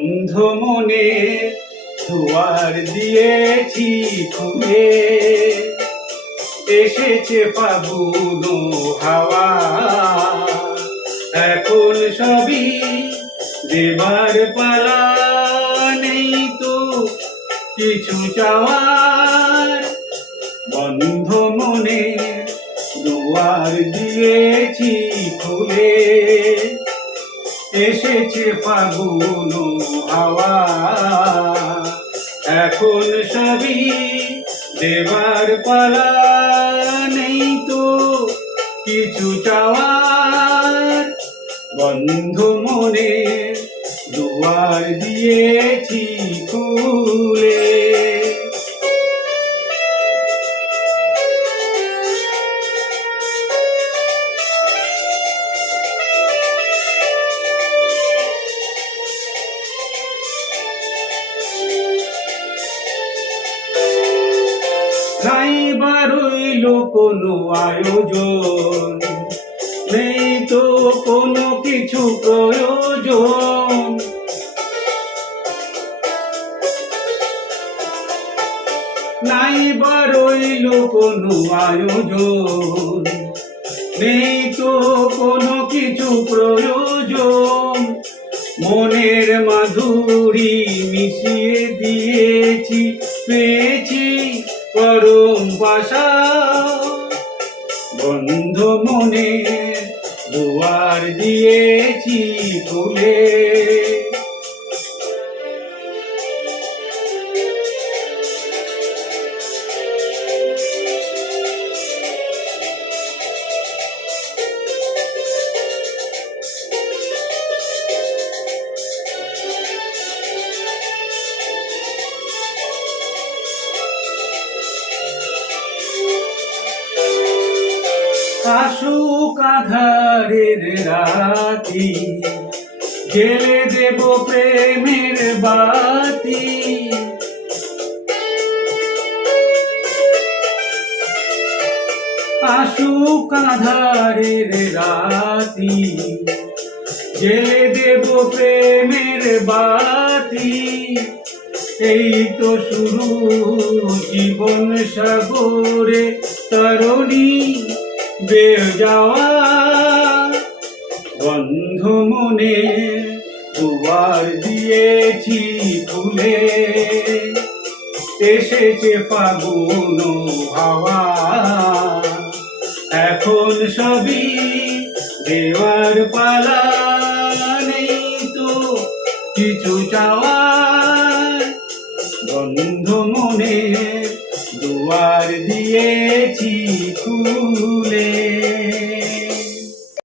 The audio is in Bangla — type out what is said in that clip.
বন্ধ মনে দুয়ার দিয়েছি খুলে, এসেছে ফাগুন হাওয়া, এখন সবই দেবার পালা, নেই তো কিছু চাওয়ার। বন্ধ মনে দুয়ার দিয়েছি খুলে, এসেছে ফাগুন হাওয়া, এখন সবই দেবার পালা, নেই তো কিছু চাওয়ার। বন্ধ মনে দুয়ার দিয়েছি খুলে। নাই বা রইল কোনো আয়োজন, নেই তো কোনো কিছু প্রয়োজন। নাই বা রইল কোনো আয়োজন, নেই তো কোনো কিছু প্রয়োজন। মনের মাধুরী মিশিয়ে দিয়েছি, পেয়েছি পরম বাসা। বন্ধ মনে দুয়ার দিয়েছি খুলে, আসুক আঁধারের রাতি, জেলে দেব প্রেমের বাতি। আসুক আঁধারের রাতি, জেলে দেব প্রেমের বাতি। এই তো শুরু জীবন সাগরে তরণী বেয়ে যাওয়া। বন্ধ মনে দুয়ার দিয়েছি খুলে, এসেছে ফাগুন হাওয়া, এখন সবই দেওয়ার পালা, নেই তো কিছু চাওয়ার। বন্ধ মনে দুয়ার দিয়েছি